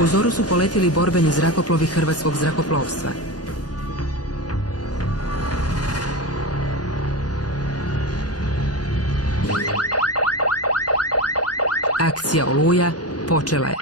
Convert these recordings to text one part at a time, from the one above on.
U zoru su poletjeli borbeni zrakoplovi hrvatskog zrakoplovstva. Akcija Oluja počela je.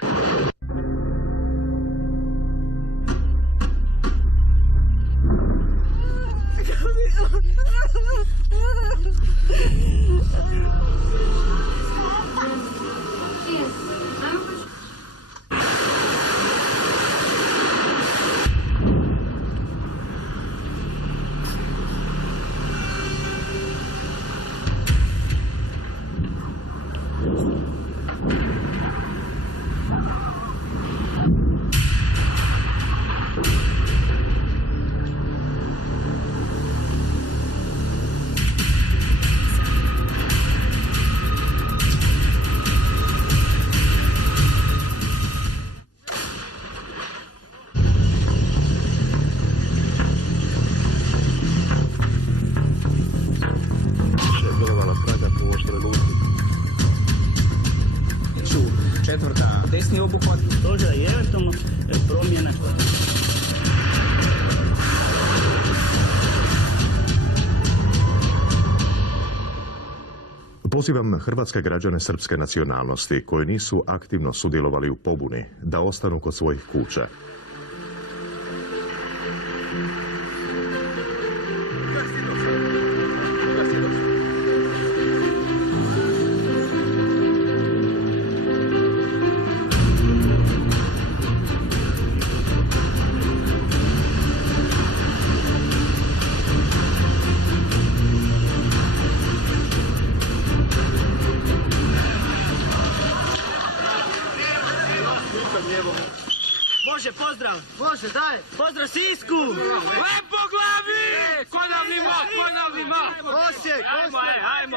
Četvrta, desni obuhvat. Dođe je eventualno promjena. Pozivam hrvatske građane srpske nacionalnosti koji nisu aktivno sudjelovali u pobuni da ostanu kod svojih kuća. Može, pozdrav! Može, daj! Pozdrav Sisku! Lepo glavi! Ponavljimo! Osijek! Ajmo!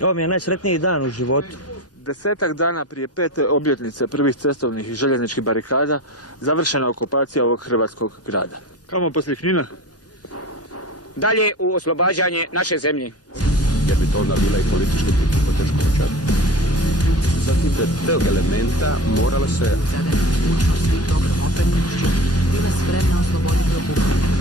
Ovo mi je najsretniji dan u životu. 10 dana prije 5. obljetnice prvih cestovnih i željezničkih barikada završena okupacija ovog hrvatskog grada. Kamo poslije Knina? Dalje u oslobađanje naše zemlje. Jer bi to onda bila i politička poteškoća. Zatim da tog elementa moralo se... Sada je učio svih dobrom opremljenošću bila spremna osloboditi okupanje.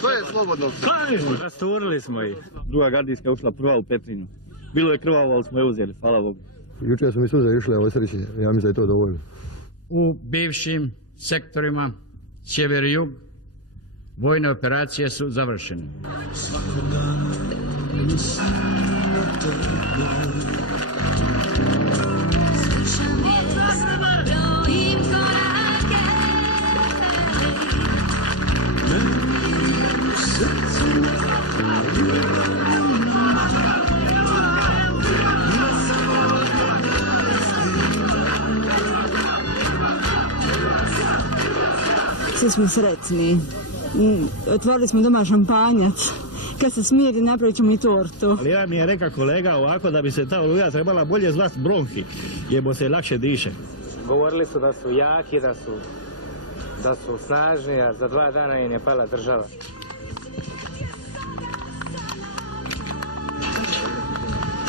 Sve je slobodno. Rasturili smo ih. Druga gardijska ušla prva u Petrinju. Bilo je krvavo, ali smo je uzeli, hvala Bogu. Jučer su mi suze išle o sreći, ja mislim da je to dovoljno. U bivšim sektorima sjever i jug vojne operacije su završene. Svi smo sretni. Otvorili smo doma šampanjac. Kad se smiri, napravit ćemo i tortu. Ali ja mi je rekao kolega ovako da bi se ta Oluja trebala bolje zvati bronhi, jer bo se lakše diše. Govorili su da su jaki, da su snažni, a za 2 dana im je pala država.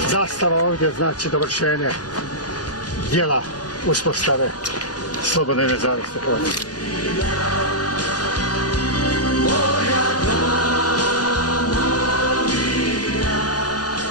Zastava ovdje znači dovršenje dijela uspostave slobodne nezavisne Hrvatske.